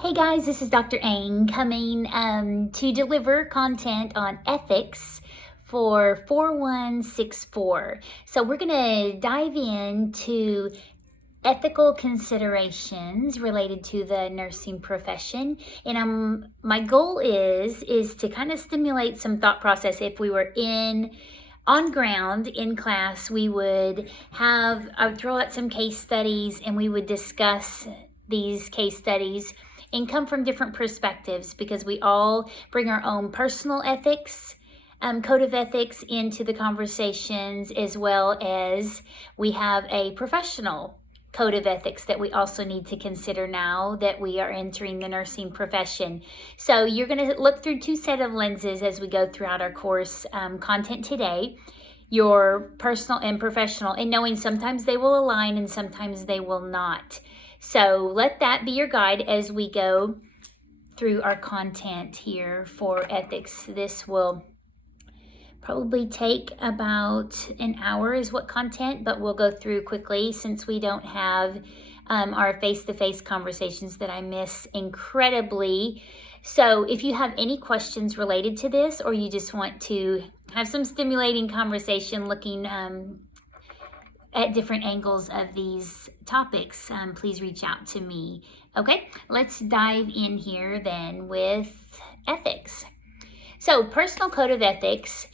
Hey guys, this is Dr. Ang coming to deliver content on ethics for 4164. So we're going to dive into ethical considerations related to the nursing profession, and my goal is to kind of stimulate some thought process. If we were on ground in class, I would throw out some case studies and we would discuss these case studies and come from different perspectives, because we all bring our own personal ethics, code of ethics into the conversations, as well as we have a professional code of ethics that we also need to consider now that we are entering the nursing profession. So you're going to look through two set of lenses as we go throughout our course content today, your personal and professional, and knowing sometimes they will align and sometimes they will not. So let that be your guide as we go through our content here for ethics. This will probably take about an hour is what content, but we'll go through quickly since we don't have our face-to-face conversations that I miss incredibly. So if you have any questions related to this, or you just want to have some stimulating conversation looking at different angles of these topics, please reach out to me. Okay, let's dive in here then with ethics. So personal code of ethics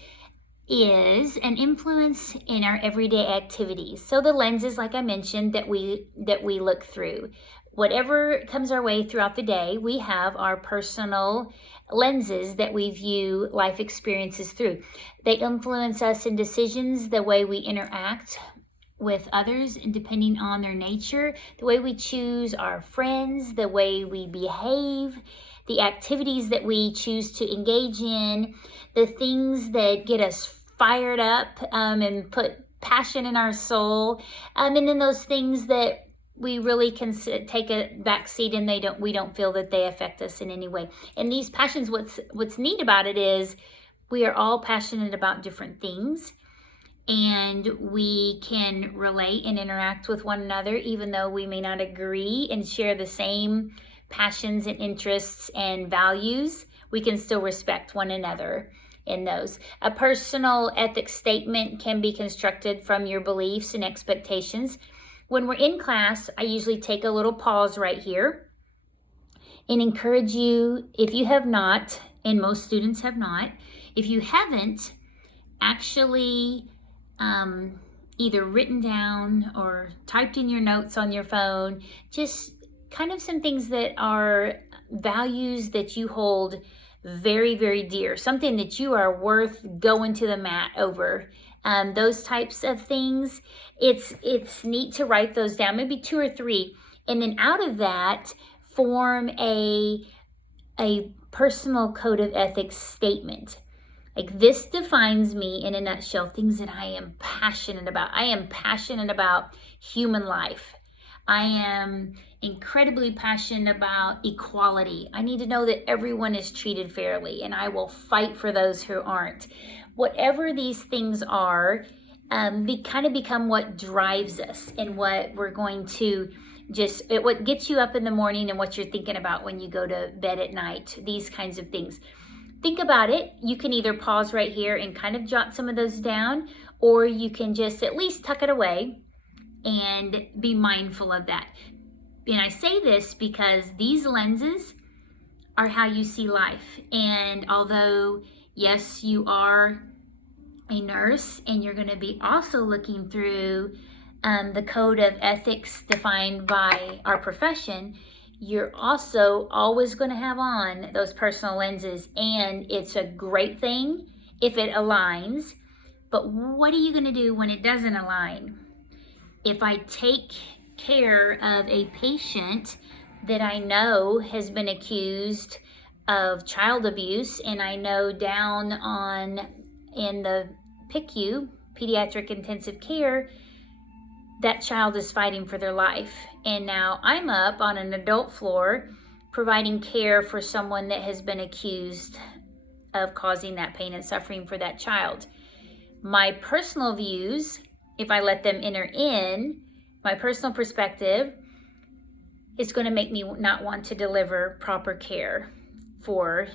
is an influence in our everyday activities. So the lenses, like I mentioned, that we look through. Whatever comes our way throughout the day, we have our personal lenses that we view life experiences through. They influence us in decisions, the way we interact with others, and depending on their nature, the way we choose our friends, the way we behave, the activities that we choose to engage in, the things that get us fired up and put passion in our soul, and then those things that we really can take a back seat and we don't feel that they affect us in any way. And these passions, what's neat about it is we are all passionate about different things, and we can relate and interact with one another even though we may not agree and share the same passions and interests and values. We can still respect one another in those. A personal ethics statement can be constructed from your beliefs and expectations. When we're in class, I usually take a little pause right here and encourage you, if you have not, and most students have not, if you haven't actually either written down or typed in your notes on your phone, just kind of some things that are values that you hold very, very dear, something that you are worth going to the mat over, those types of things. It's neat to write those down, maybe 2 or 3, and then out of that form a personal code of ethics statement. Like, this defines me in a nutshell, things that I am passionate about. I am passionate about human life. I am incredibly passionate about equality. I need to know that everyone is treated fairly, and I will fight for those who aren't. Whatever these things are, they kind of become what drives us and what we're going to what gets you up in the morning and what you're thinking about when you go to bed at night, these kinds of things. Think about it. You can either pause right here and kind of jot some of those down, or you can just at least tuck it away and be mindful of that. And I say this because these lenses are how you see life. And although, yes, you are a nurse and you're going to be also looking through the code of ethics defined by our profession, you're also always going to have on those personal lenses, and it's a great thing if it aligns. But what are you going to do when it doesn't align? If I take care of a patient that I know has been accused of child abuse, and I know down in the PICU, pediatric intensive care, that child is fighting for their life, and now I'm up on an adult floor providing care for someone that has been accused of causing that pain and suffering for that child. My personal views, if I let them enter in, my personal perspective is going to make me not want to deliver proper care for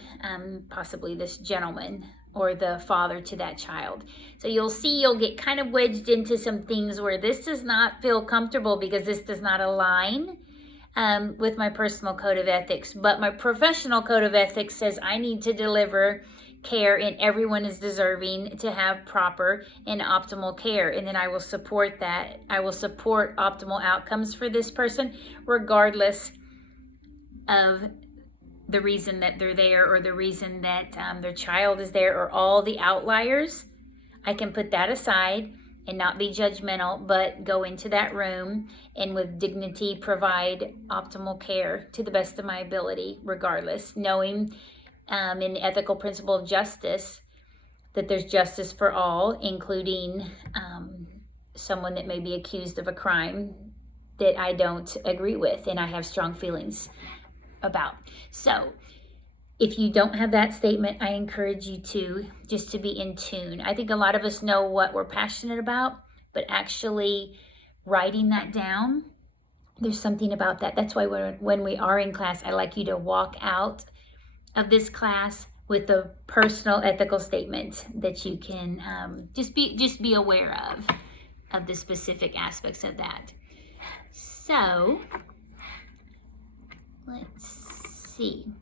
possibly this gentleman or the father to that child. So you'll see you'll get kind of wedged into some things where this does not feel comfortable because this does not align with my personal code of ethics. But my professional code of ethics says I need to deliver care and everyone is deserving to have proper and optimal care. And then I will support that. I will support optimal outcomes for this person regardless of the reason that they're there or the reason that their child is there or all the outliers. I can put that aside and not be judgmental, but go into that room and with dignity provide optimal care to the best of my ability, regardless, knowing in the ethical principle of justice that there's justice for all, including someone that may be accused of a crime that I don't agree with and I have strong feelings about. So if you don't have that statement, I encourage you to just to be in tune. I think a lot of us know what we're passionate about, but actually writing that down, there's something about that. That's why when we are in class, I like you to walk out of this class with a personal ethical statement that you can just be aware of the specific aspects of that. So let's see.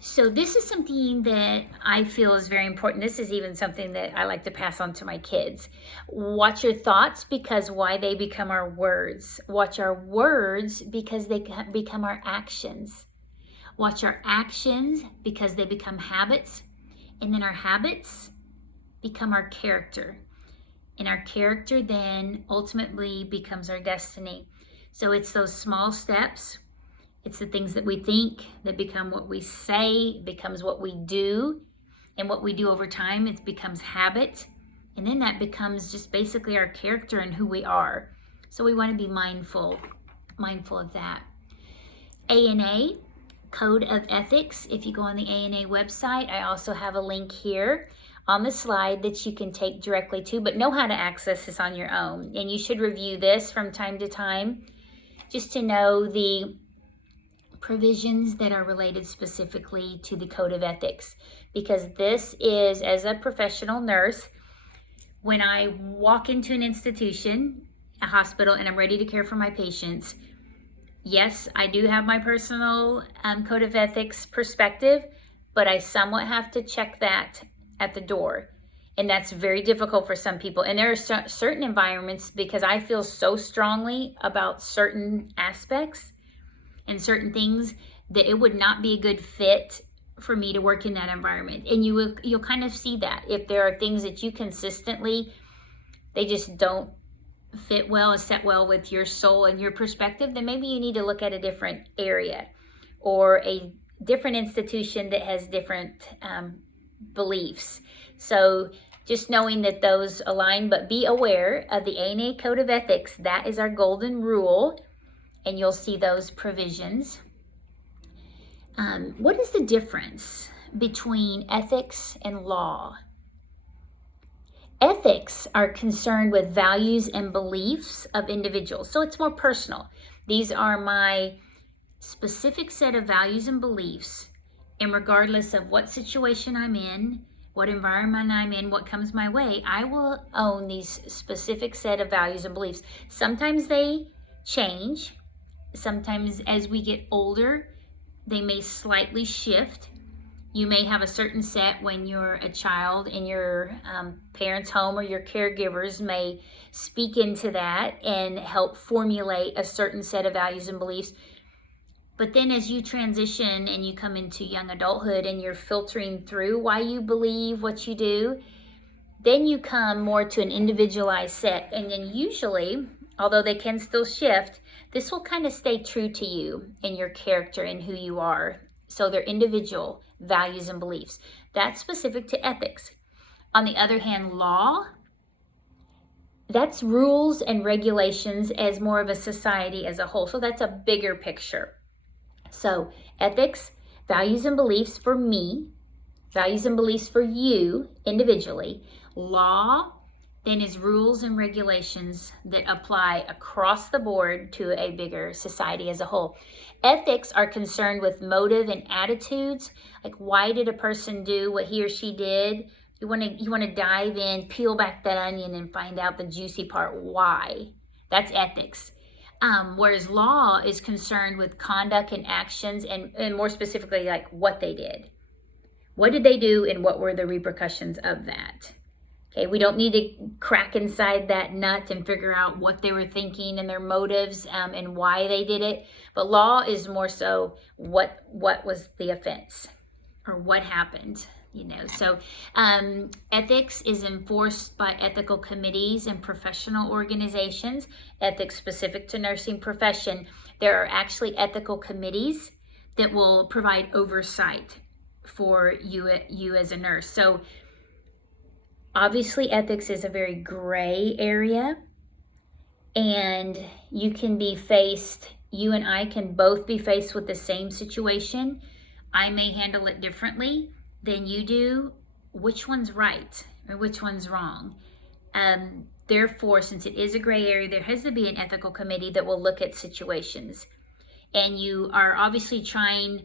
So this is something that I feel is very important. This is even something that I like to pass on to my kids. Watch your thoughts because why they become our words. Watch our words because they become our actions. Watch our actions because they become habits. And then our habits become our character. And our character then ultimately becomes our destiny. So it's those small steps. It's the things that we think that become what we say, becomes what we do. And what we do over time, it becomes habit. And then that becomes just basically our character and who we are. So we want to be mindful of that. ANA, Code of Ethics. If you go on the ANA website, I also have a link here on the slide that you can take directly to, but know how to access this on your own. And you should review this from time to time just to know the provisions that are related specifically to the Code of Ethics. Because this is, as a professional nurse, when I walk into an institution, a hospital, and I'm ready to care for my patients, yes, I do have my personal Code of Ethics perspective, but I somewhat have to check that at the door. And that's very difficult for some people. And there are certain environments, because I feel so strongly about certain aspects and certain things, that it would not be a good fit for me to work in that environment. And you'll kind of see that. If there are things that you consistently, they just don't fit well and set well with your soul and your perspective, then maybe you need to look at a different area or a different institution that has different beliefs. So just knowing that those align, but be aware of the ANA Code of Ethics. That is our golden rule, and you'll see those provisions. What is the difference between ethics and law? Ethics are concerned with values and beliefs of individuals, so it's more personal. These are my specific set of values and beliefs, and regardless of what situation I'm in, what environment I'm in, what comes my way, I will own these specific set of values and beliefs. Sometimes they change. Sometimes as we get older, they may slightly shift. You may have a certain set when you're a child in your parents' home, or your caregivers may speak into that and help formulate a certain set of values and beliefs. But then as you transition and you come into young adulthood and you're filtering through why you believe what you do, then you come more to an individualized set. And then usually, although they can still shift, this will kind of stay true to you and your character and who you are. So they're individual values and beliefs. That's specific to ethics. On the other hand, law, that's rules and regulations as more of a society as a whole. So that's a bigger picture. So ethics, values and beliefs for me, values and beliefs for you individually. Law, then is rules and regulations that apply across the board to a bigger society as a whole. Ethics are concerned with motive and attitudes, like why did a person do what he or she did? You want to dive in, peel back that onion and find out the juicy part, why. That's ethics. Whereas law is concerned with conduct and actions, and more specifically, like what they did. What did they do and what were the repercussions of that? Okay, we don't need to crack inside that nut and figure out what they were thinking and their motives and why they did it. But law is more so what was the offense or what happened. So ethics is enforced by ethical committees and professional organizations. Ethics specific to nursing profession, there are actually ethical committees that will provide oversight for you as a nurse. So obviously ethics is a very gray area, and you and I can both be faced with the same situation. I may handle it differently than you do. Which one's right or which one's wrong? Therefore, since it is a gray area, there has to be an ethical committee that will look at situations. And you are obviously trying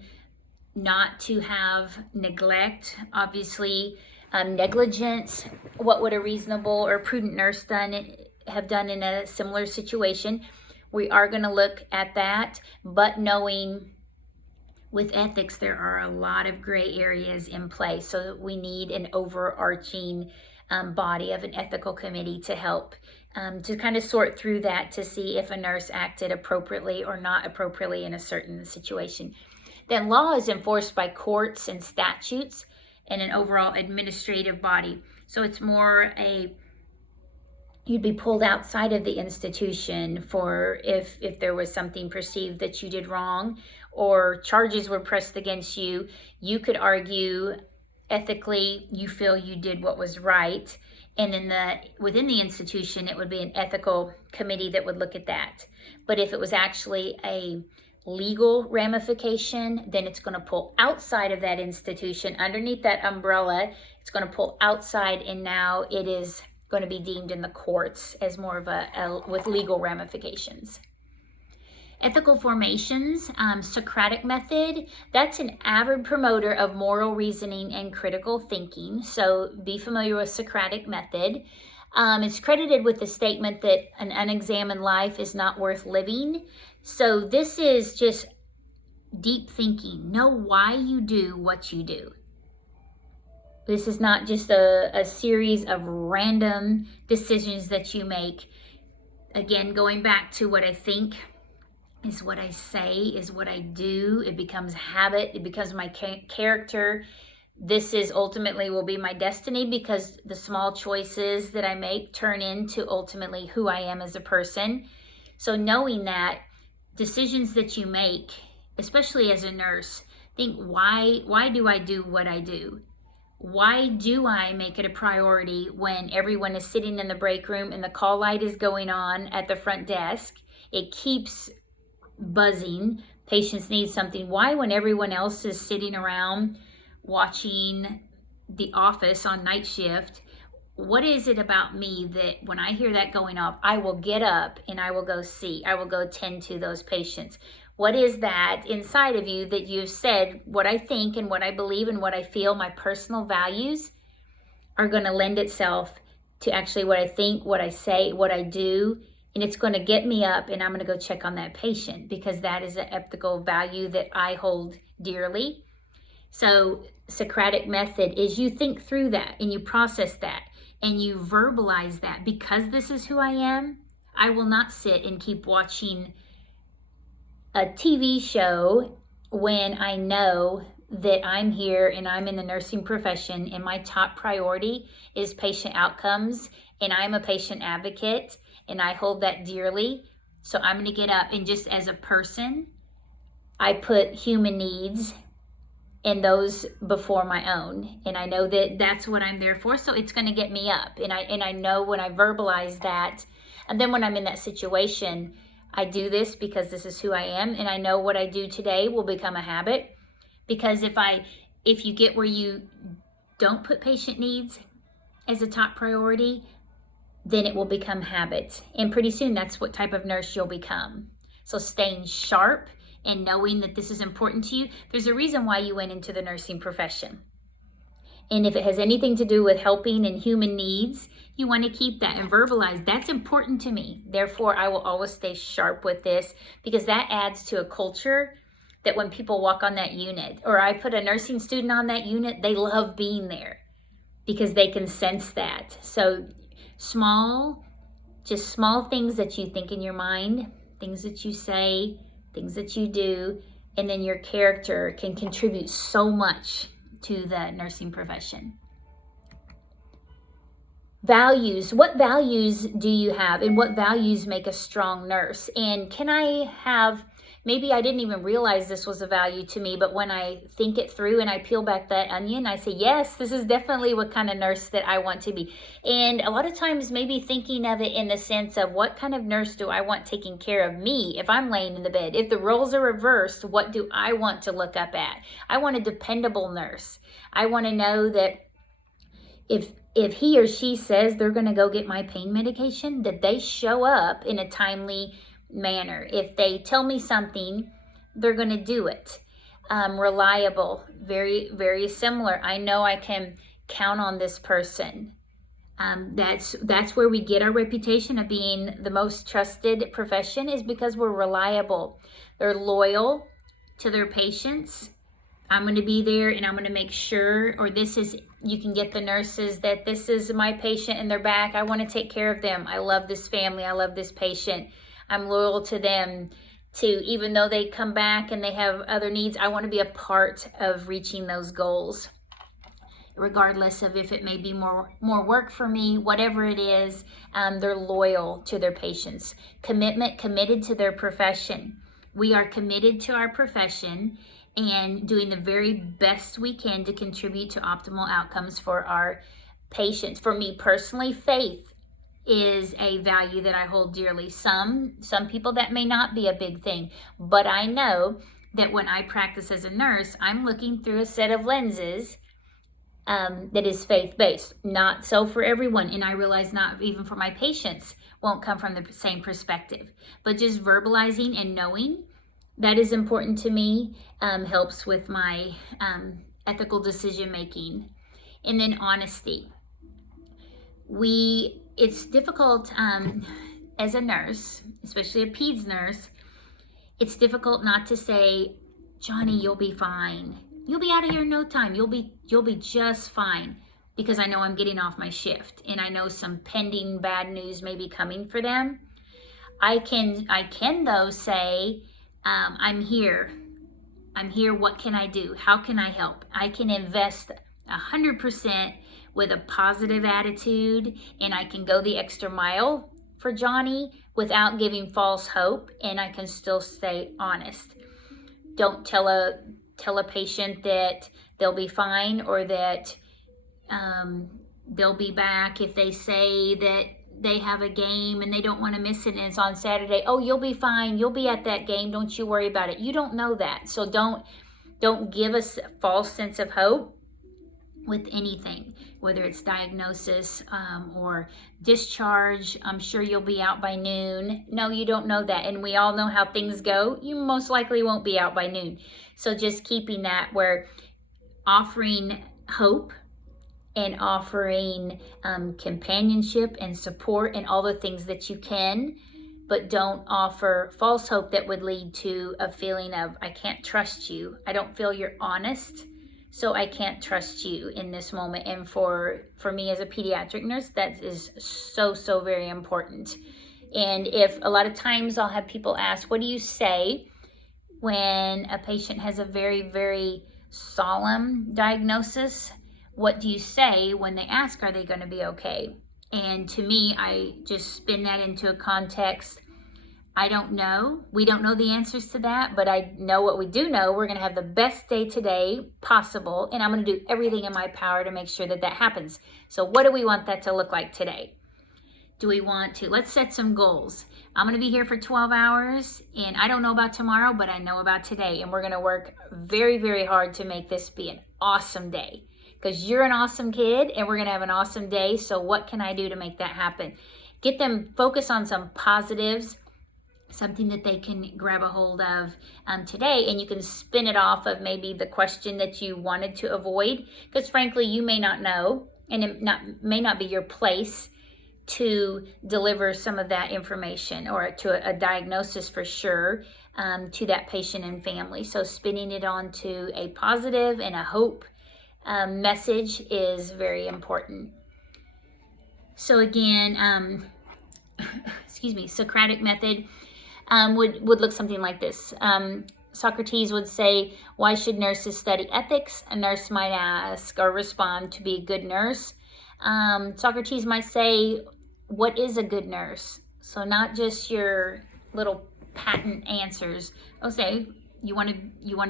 not to have neglect, obviously negligence. What would a reasonable or prudent nurse have done in a similar situation? We are going to look at that, but knowing with ethics, there are a lot of gray areas in play. So we need an overarching body of an ethical committee to help to kind of sort through that to see if a nurse acted appropriately or not appropriately in a certain situation. Then law is enforced by courts and statutes and an overall administrative body. So it's more you'd be pulled outside of the institution for if there was something perceived that you did wrong or charges were pressed against you. You could argue ethically you feel you did what was right, and within the institution it would be an ethical committee that would look at that. But if it was actually a legal ramification, then it's going to pull outside of that institution, underneath that umbrella. It's going to pull outside, and now it is going to be deemed in the courts as more of with legal ramifications. Ethical formations, Socratic method, that's an avid promoter of moral reasoning and critical thinking. So be familiar with Socratic method. It's credited with the statement that an unexamined life is not worth living. So this is just deep thinking. Know why you do what you do. This is not just a series of random decisions that you make. Again, going back to what I think is what I say, is what I do. It becomes habit. It becomes my character. This is ultimately will be my destiny, because the small choices that I make turn into ultimately who I am as a person. So knowing that, decisions that you make, especially as a nurse, think why do I do what I do? Why do I make it a priority when everyone is sitting in the break room and the call light is going on at the front desk? It keeps buzzing. Patients need something. Why, when everyone else is sitting around watching The Office on night shift, what is it about me that when I hear that going off, I will get up and I will go tend to those patients? What is that inside of you that you've said, what I think and what I believe and what I feel, my personal values are going to lend itself to actually what I think, what I say, what I do, and it's going to get me up and I'm going to go check on that patient, because that is an ethical value that I hold dearly. So Socratic method is you think through that and you process that and you verbalize that. Because this is who I am, I will not sit and keep watching a TV show when I know that I'm here and I'm in the nursing profession and my top priority is patient outcomes, and I'm a patient advocate and I hold that dearly. So I'm going to get up, and just as a person, I put human needs and those before my own, and I know that that's what I'm there for. So it's going to get me up, and I know when I verbalize that, and then when I'm in that situation, I do this because this is who I am, and I know what I do today will become a habit. Because if you get where you don't put patient needs as a top priority, then it will become habit. And pretty soon that's what type of nurse you'll become. So staying sharp and knowing that this is important to you. There's a reason why you went into the nursing profession. And if it has anything to do with helping and human needs, you want to keep that and verbalize, that's important to me. Therefore, I will always stay sharp with this, because that adds to a culture that when people walk on that unit, or I put a nursing student on that unit, they love being there because they can sense that. So just small things that you think in your mind, things that you say, things that you do, and then your character can contribute so much to the nursing profession. Values. What values do you have, and what values make a strong nurse? And can I have, maybe I didn't even realize this was a value to me, but when I think it through and I peel back that onion, I say, yes, this is definitely what kind of nurse that I want to be. And a lot of times maybe thinking of it in the sense of, what kind of nurse do I want taking care of me if I'm laying in the bed? If the roles are reversed, what do I want to look up at? I want a dependable nurse. I want to know that if he or she says they're going to go get my pain medication, that they show up in a timely manner. If they tell me something, they're going to do it. Reliable, very, very similar. I know I can count on this person. That's where we get our reputation of being the most trusted profession, is because we're reliable. They're loyal to their patients. I'm going to be there and I'm going to make sure, or you can get the nurses that this is my patient and they're back. I want to take care of them. I love this family. I love this patient. I'm loyal to them too. Even though they come back and they have other needs, I want to be a part of reaching those goals, regardless of if it may be more work for me, whatever it is. They're loyal to their patients. Committed to their profession. We are committed to our profession and doing the very best we can to contribute to optimal outcomes for our patients. For me personally, faith is a value that I hold dearly. Some people that may not be a big thing, but I know that when I practice as a nurse, I'm looking through a set of lenses that is faith-based. Not so for everyone, and I realize not even for my patients won't come from the same perspective, but just verbalizing and knowing that is important to me, helps with my ethical decision making. And then honesty. It's difficult as a nurse, especially a peds nurse, it's difficult not to say, Johnny, you'll be fine. You'll be out of here in no time. You'll be just fine, because I know I'm getting off my shift and I know some pending bad news may be coming for them. I can though say, I'm here. What can I do? How can I help? I can invest 100% with a positive attitude, and I can go the extra mile for Johnny without giving false hope, and I can still stay honest. Don't tell a patient that they'll be fine, or that they'll be back if they say that they have a game and they don't want to miss it and it's on Saturday. Oh, you'll be fine. You'll be at that game. Don't you worry about it. You don't know that. So don't give us a false sense of hope with anything, whether it's diagnosis or discharge. I'm sure you'll be out by noon. No, you don't know that. And we all know how things go. You most likely won't be out by noon. So just keeping that, where offering hope and offering companionship and support and all the things that you can, but don't offer false hope that would lead to a feeling of, I can't trust you. I don't feel you're honest, so I can't trust you in this moment. And for me as a pediatric nurse, that is so, so very important. And if a lot of times I'll have people ask, what do you say when a patient has a very, very solemn diagnosis? What do you say when they ask, are they going to be okay? And to me, I just spin that into a context. I don't know. We don't know the answers to that, but I know what we do know. We're going to have the best day today possible, and I'm going to do everything in my power to make sure that that happens. So what do we want that to look like today? Do we want to, let's set some goals. I'm going to be here for 12 hours, and I don't know about tomorrow, but I know about today, and we're going to work very, very hard to make this be an awesome day. because you're an awesome kid and we're going to have an awesome day. So what can I do to make that happen? Get them focus on some positives, something that they can grab a hold of today, and you can spin it off of maybe the question that you wanted to avoid, because frankly, you may not know, and it may not be your place to deliver some of that information or to a diagnosis for sure to that patient and family. So spinning it onto a positive and a hope message is very important. So again, excuse me, Socratic method would look something like this. Socrates would say, why should nurses study ethics? A nurse might ask or respond, to be a good nurse. Socrates might say, what is a good nurse? So not just your little patent answers. I'll say, you want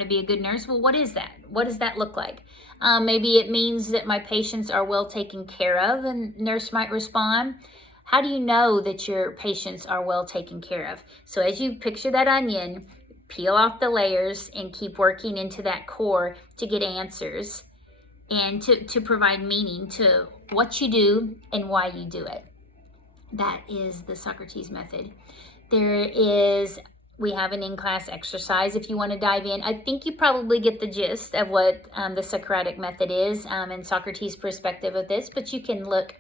to be a good nurse? Well, what is that? What does that look like? Maybe it means that my patients are well taken care of, and nurse might respond, how do you know that your patients are well taken care of? So as you picture that onion, peel off the layers and keep working into that core to get answers and to provide meaning to what you do and why you do it. That is the Socrates method. We have an in-class exercise if you want to dive in. I think you probably get the gist of what the Socratic method is and Socrates' perspective of this, but you can look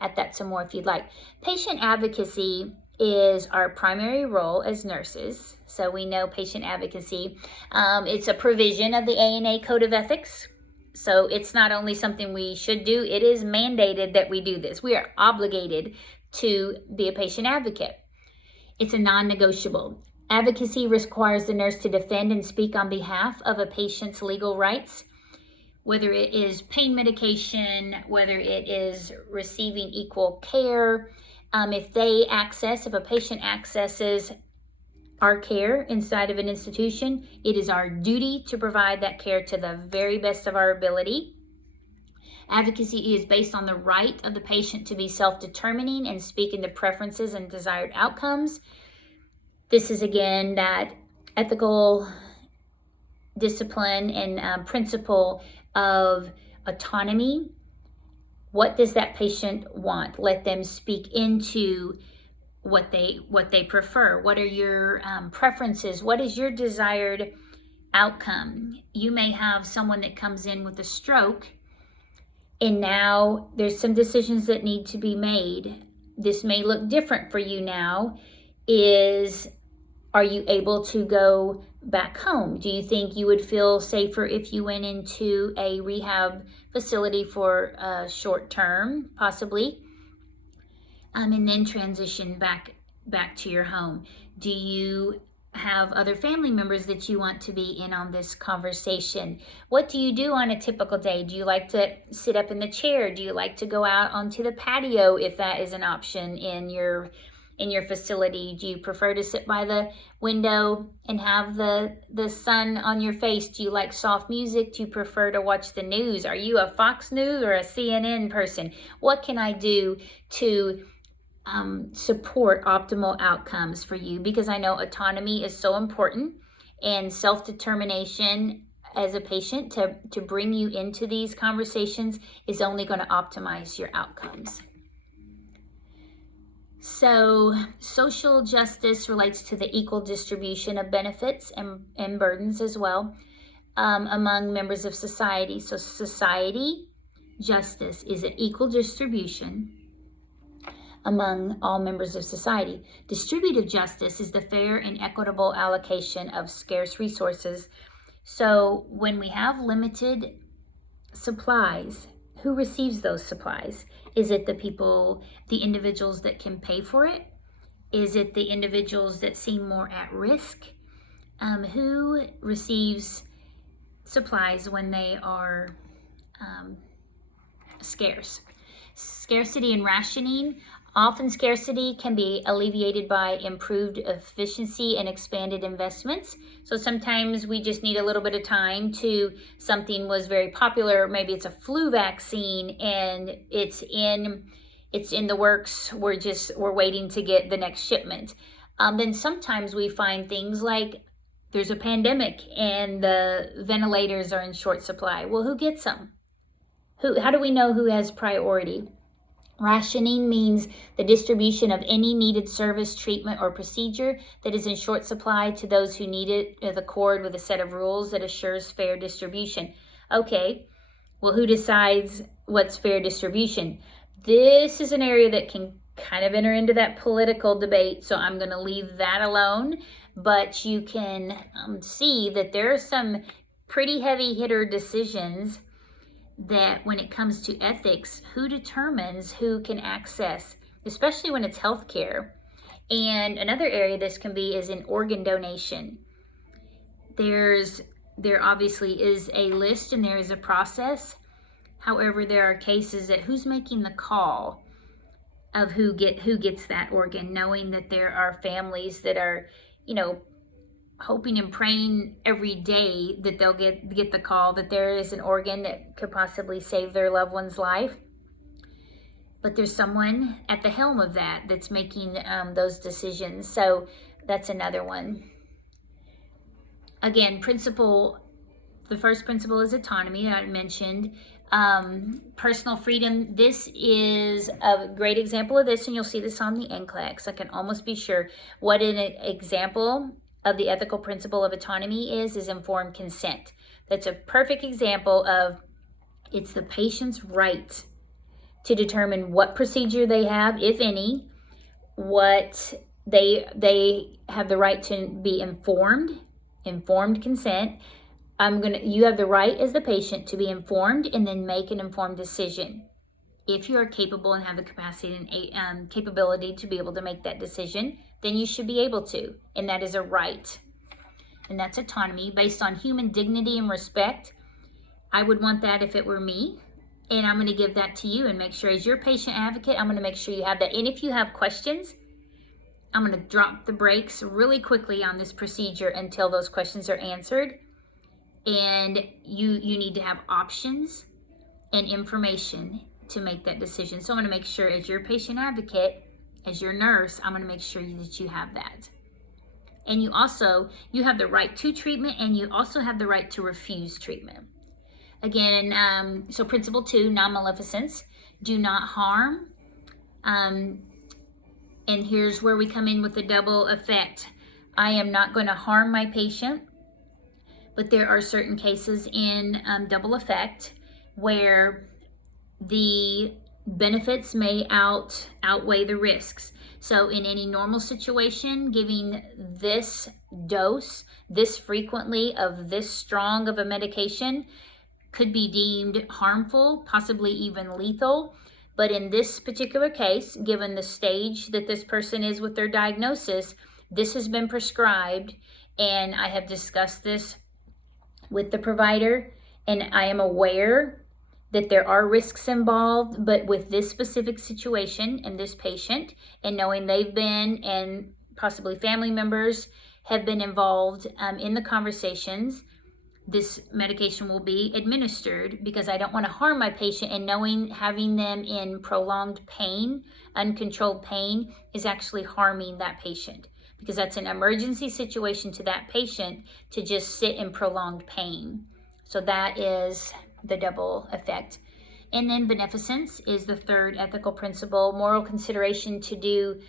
at that some more if you'd like. Patient advocacy is our primary role as nurses. So we know patient advocacy. It's a provision of the ANA Code of Ethics. So it's not only something we should do, it is mandated that we do this. We are obligated to be a patient advocate. It's a non-negotiable. Advocacy requires the nurse to defend and speak on behalf of a patient's legal rights, whether it is pain medication, whether it is receiving equal care. If a patient accesses our care inside of an institution, it is our duty to provide that care to the very best of our ability. Advocacy is based on the right of the patient to be self-determining and speak in the preferences and desired outcomes. This is again that ethical discipline and principle of autonomy. What does that patient want? Let them speak into what they prefer. What are your preferences? What is your desired outcome? You may have someone that comes in with a stroke, and now there's some decisions that need to be made. This may look different for you now. Are you able to go back home? Do you think you would feel safer if you went into a rehab facility for a short term, possibly, and then transition back to your home? Do you have other family members that you want to be in on this conversation? What do you do on a typical day? Do you like to sit up in the chair? Do you like to go out onto the patio if that is an option in your facility? Do you prefer to sit by the window and have the sun on your face? Do you like soft music? Do you prefer to watch the news? Are you a Fox News or a CNN person? What can I do to support optimal outcomes for you? Because I know autonomy is so important, and self-determination as a patient to bring you into these conversations is only going to optimize your outcomes. So social justice relates to the equal distribution of benefits and burdens as well among members of society. So society justice is an equal distribution among all members of society. Distributive justice is the fair and equitable allocation of scarce resources. So when we have limited supplies, who receives those supplies? Is it the individuals that can pay for it? Is it the individuals that seem more at risk? Who receives supplies when they are scarce? Scarcity and rationing. Often scarcity can be alleviated by improved efficiency and expanded investments. So sometimes we just need a little bit of time something was very popular. Maybe it's a flu vaccine and it's in the works. We're waiting to get the next shipment. Then sometimes we find things like there's a pandemic and the ventilators are in short supply. Well, who gets them? How do we know who has priority? Rationing means the distribution of any needed service, treatment, or procedure that is in short supply to those who need it with accord with a set of rules that assures fair distribution. Okay, well, who decides what's fair distribution? This is an area that can kind of enter into that political debate, so I'm going to leave that alone. But you can see that there are some pretty heavy hitter decisions that when it comes to ethics, who determines who can access, especially when it's healthcare. And another area this can be is in organ donation. There obviously is a list and there is a process. However, there are cases that who's making the call of who gets that organ, knowing that there are families that are, hoping and praying every day that they'll get the call that there is an organ that could possibly save their loved one's life. But there's someone at the helm of that's making those decisions. So that's another one. Again, the first principle is autonomy that I mentioned. Personal freedom. This is a great example of this, and you'll see this on the NCLEX. I can almost be sure what an example of the ethical principle of autonomy is informed consent. That's a perfect example of it's the patient's right to determine what procedure they have, if any, what they have the right to be informed consent. You have the right as the patient to be informed and then make an informed decision. If you are capable and have the capacity and capability to be able to make that decision, then you should be able to, and that is a right. And that's autonomy based on human dignity and respect. I would want that if it were me, and I'm going to give that to you and make sure as your patient advocate, I'm going to make sure you have that. And if you have questions, I'm going to drop the brakes really quickly on this procedure until those questions are answered. And you need to have options and information to make that decision. So I'm going to make sure as your patient advocate, as your nurse, I'm going to make sure that you have that. And you have the right to treatment, and you also have the right to refuse treatment. Again, so principle 2, non-maleficence, do not harm. And here's where we come in with the double effect. I am not going to harm my patient, but there are certain cases in double effect where the benefits may outweigh the risks. So in any normal situation, giving this dose, this frequently of this strong of a medication could be deemed harmful, possibly even lethal. But in this particular case, given the stage that this person is with their diagnosis, this has been prescribed, and I have discussed this with the provider, and I am aware that there are risks involved, but with this specific situation and this patient, and knowing they've been, and possibly family members have been involved in the conversations, this medication will be administered because I don't want to harm my patient, and having them in prolonged pain, uncontrolled pain, is actually harming that patient, because that's an emergency situation to that patient to just sit in prolonged pain. So that is the double effect. And then beneficence is the third ethical principle, moral consideration to do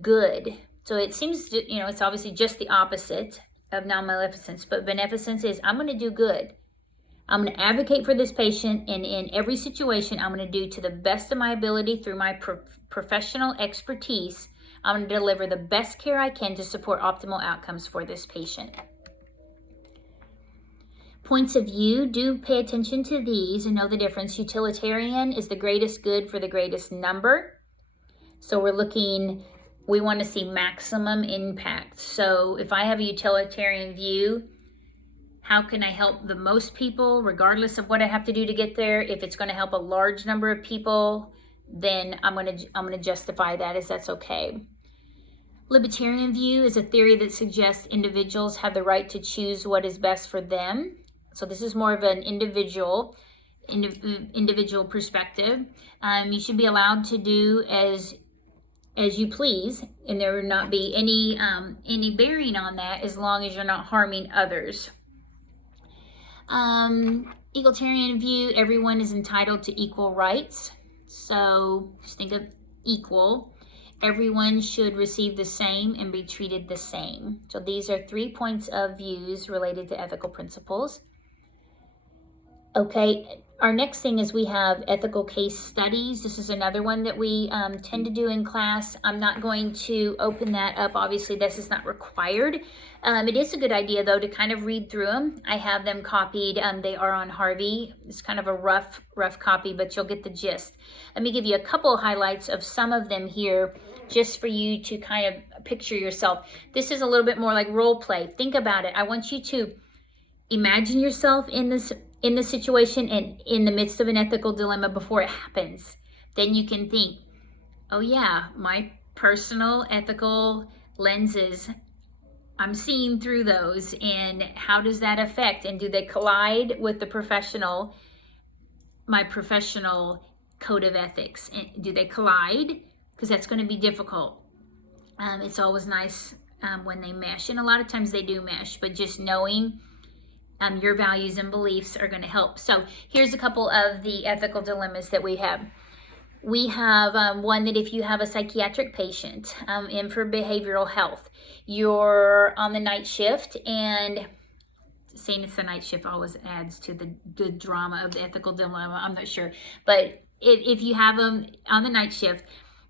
good. So it seems it's obviously just the opposite of non-maleficence, but beneficence is I'm going to do good. I'm going to advocate for this patient, and in every situation I'm going to do to the best of my ability through my professional expertise. I'm going to deliver the best care I can to support optimal outcomes for this patient. Points of view, do pay attention to these and know the difference. Utilitarian is the greatest good for the greatest number. So we want to see maximum impact. So if I have a utilitarian view, how can I help the most people regardless of what I have to do to get there? If it's going to help a large number of people, then I'm going to justify that as that's okay. Libertarian view is a theory that suggests individuals have the right to choose what is best for them. So this is more of an individual perspective. You should be allowed to do as you please, and there would not be any bearing on that as long as you're not harming others. egalitarian view, everyone is entitled to equal rights. So just think of equal. Everyone should receive the same and be treated the same. So these are 3 points of views related to ethical principles. Okay, our next thing is we have ethical case studies. This is another one that we tend to do in class. I'm not going to open that up. Obviously, this is not required. It is a good idea, though, to kind of read through them. I have them copied. They are on Harvey. It's kind of a rough copy, but you'll get the gist. Let me give you a couple of highlights of some of them here, just for you to kind of picture yourself. This is a little bit more like role play. Think about it. I want you to imagine yourself in the situation and in the midst of an ethical dilemma before it happens. Then you can think, oh yeah, my personal ethical lenses, I'm seeing through those, and how does that affect, and do they collide with my professional code of ethics? And do they collide? Because that's going to be difficult. It's always nice when they mesh, and a lot of times they do mesh, but just knowing your values and beliefs are going to help. So here's a couple of the ethical dilemmas that we have. We have one that if you have a psychiatric patient in for behavioral health, you're on the night shift, and saying it's the night shift always adds to the drama of the ethical dilemma. I'm not sure. But if you have them on the night shift,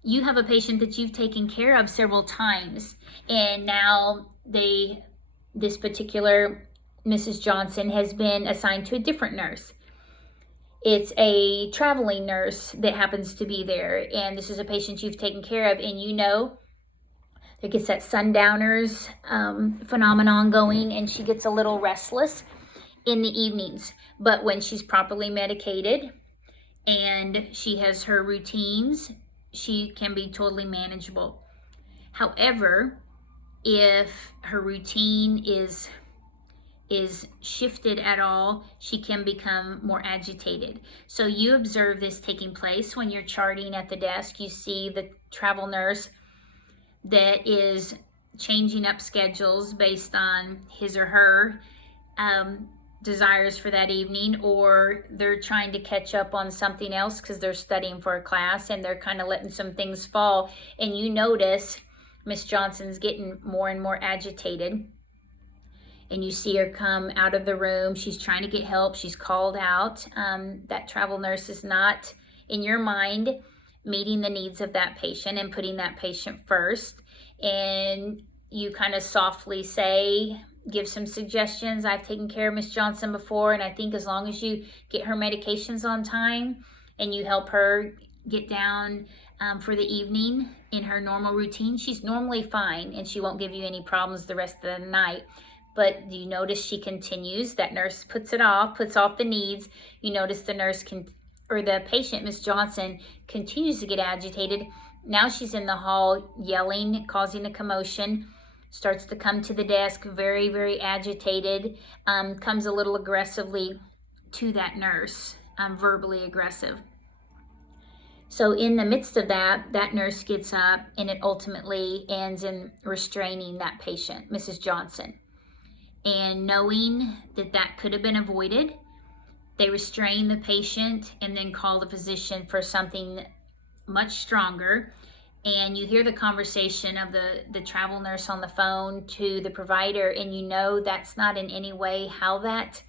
you have a patient that you've taken care of several times, and now this particular Mrs. Johnson has been assigned to a different nurse. It's a traveling nurse that happens to be there, and this is a patient you've taken care of, and you know there gets that sundowners phenomenon going, and she gets a little restless in the evenings. But when she's properly medicated and she has her routines, she can be totally manageable. However, if her routine is shifted at all, she can become more agitated. So you observe this taking place when you're charting at the desk. You see the travel nurse that is changing up schedules based on his or her desires for that evening, or they're trying to catch up on something else because they're studying for a class and they're kind of letting some things fall. And you notice Miss Johnson's getting more and more agitated. And you see her come out of the room. She's trying to get help. She's called out. That travel nurse is not, in your mind, meeting the needs of that patient and putting that patient first. And you kind of softly say, give some suggestions. I've taken care of Miss Johnson before, and I think as long as you get her medications on time and you help her get down for the evening in her normal routine, she's normally fine and she won't give you any problems the rest of the night. But you notice she continues. That nurse puts off the needs. You notice the patient, Miss Johnson, continues to get agitated. Now she's in the hall yelling, causing a commotion, starts to come to the desk very, very agitated, comes a little aggressively to that nurse, verbally aggressive. So in the midst of that nurse gets up, and it ultimately ends in restraining that patient, Mrs. Johnson. And knowing that could have been avoided, they restrain the patient and then call the physician for something much stronger. And you hear the conversation of the travel nurse on the phone to the provider, and you know that's not in any way how that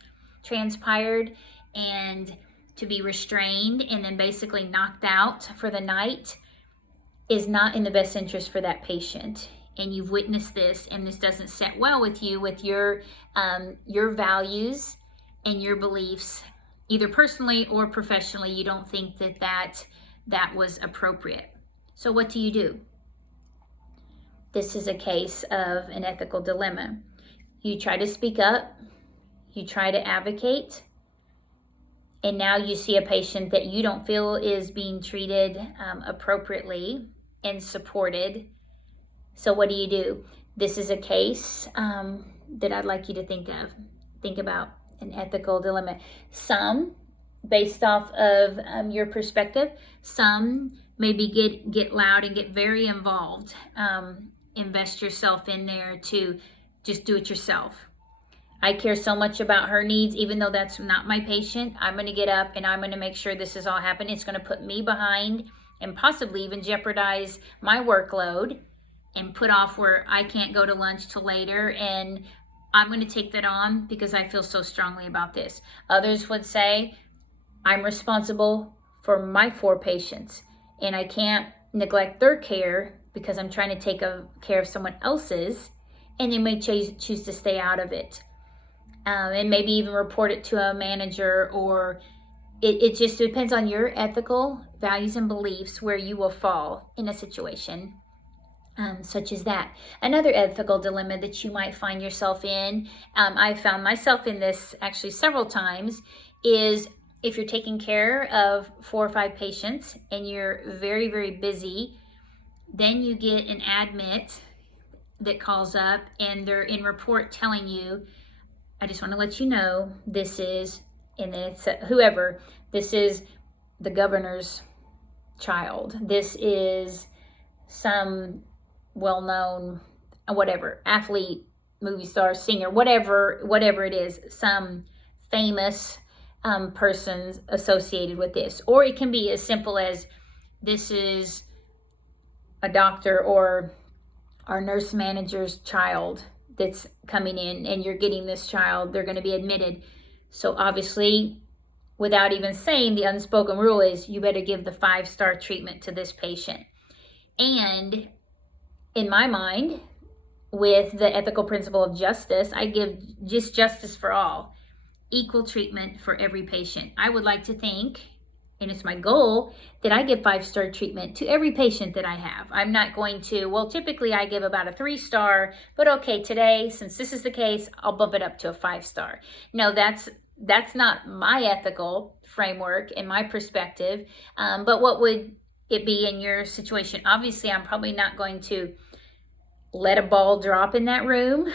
transpired. And to be restrained and then basically knocked out for the night is not in the best interest for that patient. And you've witnessed this, and this doesn't set well with you, with your values and your beliefs, either personally or professionally. You don't think that was appropriate. So what do you do? This is a case of an ethical dilemma. You try to speak up, you try to advocate, and now you see a patient that you don't feel is being treated appropriately and supported. So what do? This is a case that I'd like you to think about an ethical dilemma. Some, based off of your perspective, some maybe get loud and get very involved. Invest yourself in there to just do it yourself. I care so much about her needs, even though that's not my patient. I'm going to get up and I'm going to make sure this is all happening. It's going to put me behind and possibly even jeopardize my workload and put off where I can't go to lunch till later. And I'm going to take that on because I feel so strongly about this. Others would say, I'm responsible for my 4 patients and I can't neglect their care because I'm trying to take care of someone else's, and they may choose to stay out of it. And maybe even report it to a manager, or it just depends on your ethical values and beliefs where you will fall in a situation such as that. Another ethical dilemma that you might find yourself in, I found myself in this actually several times, is if you're taking care of 4 or 5 patients and you're very, very busy, then you get an admit that calls up and they're in report telling you, I just want to let you know this is, and then it's whoever, this is the governor's child. This is some well-known, whatever, athlete, movie star, singer, whatever it is, some famous persons associated with this. Or it can be as simple as, this is a doctor or our nurse manager's child that's coming in, and you're getting this child, they're going to be admitted. So obviously, without even saying, the unspoken rule is you better give the 5-star treatment to this patient. And in my mind, with the ethical principle of justice, I give just justice for all, equal treatment for every patient. I would like to think, and it's my goal, that I give 5-star treatment to every patient that I have. I'm not going to, well, typically I give about a 3-star, but okay, today, since this is the case, I'll bump it up to a 5-star. No, that's not my ethical framework and my perspective. But what would it be in your situation? Obviously, I'm probably not going to let a ball drop in that room.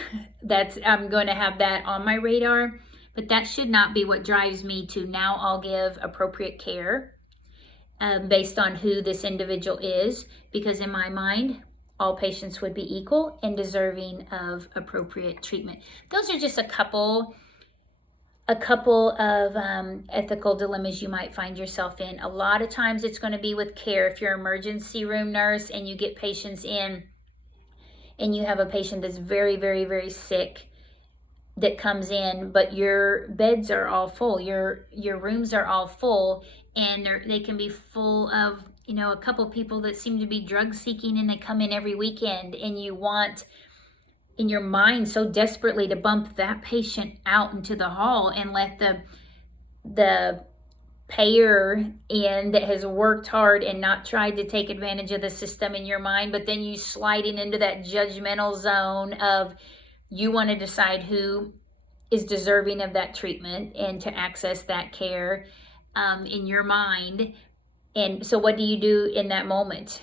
I'm going to have that on my radar. But that should not be what drives me to, now I'll give appropriate care based on who this individual is, because in my mind, all patients would be equal and deserving of appropriate treatment. Those are just a couple of ethical dilemmas you might find yourself in. A lot of times it's going to be with care. If you're an emergency room nurse and you get patients in and you have a patient that's very, very, very sick that comes in, but your beds are all full, your rooms are all full, and they can be full of, a couple people that seem to be drug seeking, and they come in every weekend, and you want in your mind so desperately to bump that patient out into the hall and let the payer in that has worked hard and not tried to take advantage of the system in your mind, but then you sliding into that judgmental zone of, you want to decide who is deserving of that treatment and to access that care in your mind. And so what do you do in that moment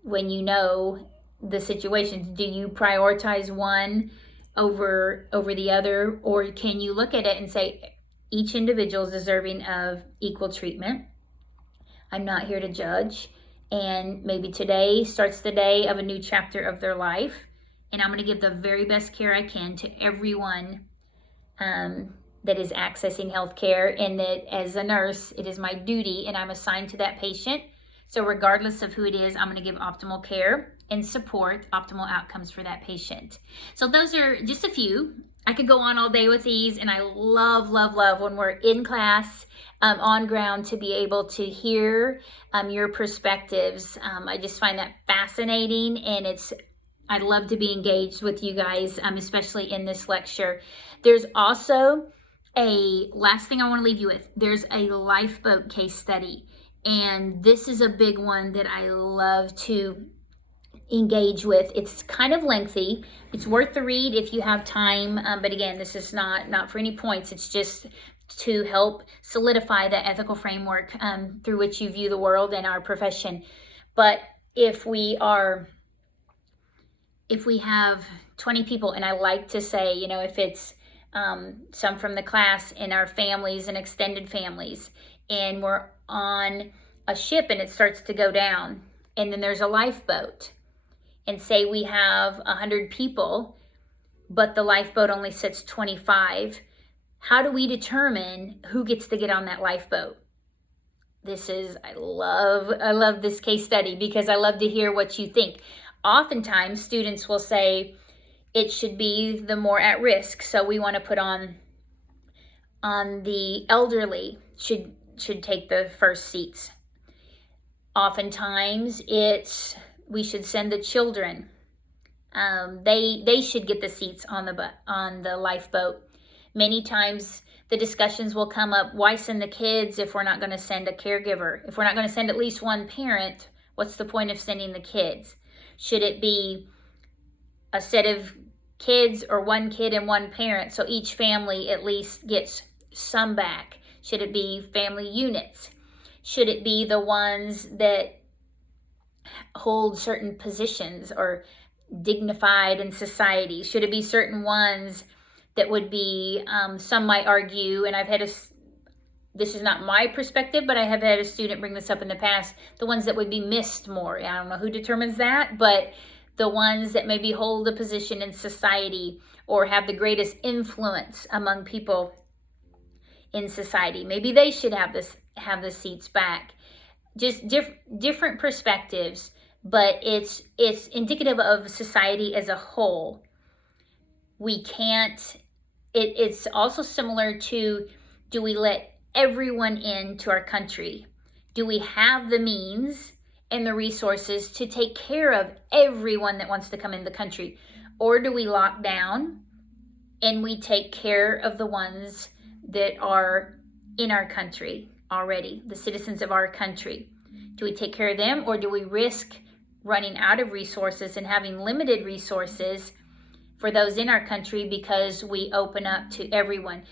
when you know the situations? Do you prioritize one over the other? Or can you look at it and say, each individual is deserving of equal treatment? I'm not here to judge. And maybe today starts the day of a new chapter of their life. And I'm going to give the very best care I can to everyone that is accessing health care. And that as a nurse, it is my duty and I'm assigned to that patient. So regardless of who it is, I'm going to give optimal care and support optimal outcomes for that patient. So those are just a few. I could go on all day with these, and I love, love, love when we're in class, on ground, to be able to hear your perspectives. I just find that fascinating, and I'd love to be engaged with you guys, especially in this lecture. There's also a last thing I want to leave you with. There's a lifeboat case study, and this is a big one that I love to engage with. It's kind of lengthy. It's worth the read if you have time. But again, this is not for any points. It's just to help solidify the ethical framework through which you view the world and our profession. But if we have 20 people, and I like to say, if it's some from the class and our families and extended families, and we're on a ship and it starts to go down, and then there's a lifeboat, and say we have 100 people, but the lifeboat only sits 25. How do we determine who gets to get on that lifeboat? I love this case study because I love to hear what you think. Oftentimes, students will say it should be the more at risk. So we want to put on the elderly should take the first seats. Oftentimes, we should send the children. They should get the seats on the lifeboat. Many times the discussions will come up, why send the kids if we're not going to send a caregiver? If we're not going to send at least one parent, what's the point of sending the kids? Should it be a set of kids or one kid and one parent so each family at least gets some back? Should it be family units? Should it be the ones that hold certain positions or dignified in society? Should it be certain ones that would be, some might argue, and this is not my perspective, but I have had a student bring this up in the past, the ones that would be missed more. I don't know who determines that, but the ones that maybe hold a position in society or have the greatest influence among people in society, maybe they should have the seats back. Just different perspectives, but it's indicative of society as a whole. We can't, it's also similar to, do we let everyone into our country? Do we have the means and the resources to take care of everyone that wants to come in the country? Or do we lock down and we take care of the ones that are in our country already, the citizens of our country? Do we take care of them, or do we risk running out of resources and having limited resources for those in our country because we open up to everyone?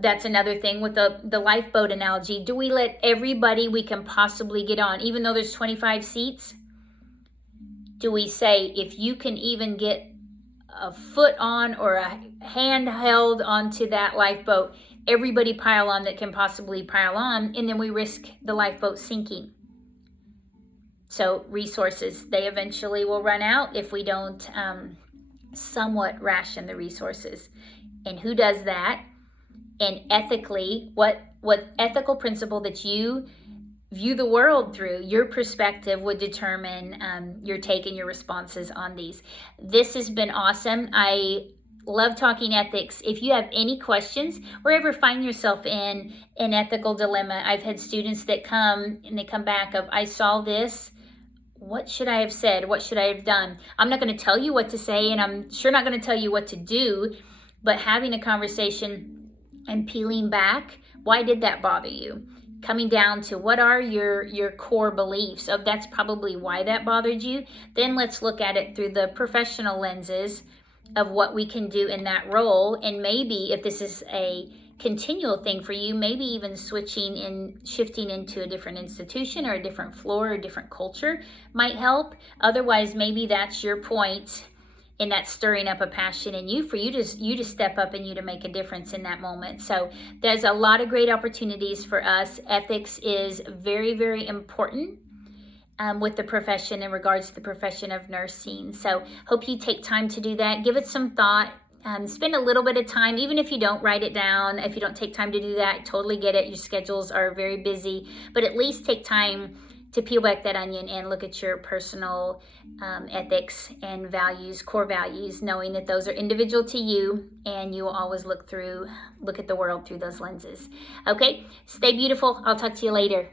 That's another thing with the lifeboat analogy. Do we let everybody we can possibly get on, even though there's 25 seats? Do we say, if you can even get a foot on or a hand held onto that lifeboat, everybody pile on that can possibly pile on, and then we risk the lifeboat sinking? So resources, they eventually will run out if we don't somewhat ration the resources. And who does that? And ethically, what ethical principle that you view the world through, your perspective would determine your take and your responses on these. This has been awesome. I love talking ethics. If you have any questions or ever find yourself in an ethical dilemma, I've had students that come and they come back of, I saw this. What should I have said? What should I have done? I'm not going to tell you what to say, and I'm sure not going to tell you what to do, but having a conversation and peeling back, why did that bother you? Coming down to what are your core beliefs? So that's probably why that bothered you. Then let's look at it through the professional lenses of what we can do in that role. And maybe if this is a continual thing for you, maybe even shifting into a different institution or a different floor or a different culture might help. Otherwise, maybe that's your point, and that's stirring up a passion in you for you to step up and you to make a difference in that moment. So there's a lot of great opportunities for us. Ethics is very, very important with the profession, in regards to the profession of nursing. So hope you take time to do that. Give it some thought. Spend a little bit of time, even if you don't write it down, if you don't take time to do that, totally get it. Your schedules are very busy, but at least take time to peel back that onion and look at your personal ethics and values, core values, knowing that those are individual to you, and you will always look at the world through those lenses. Okay, stay beautiful. I'll talk to you later.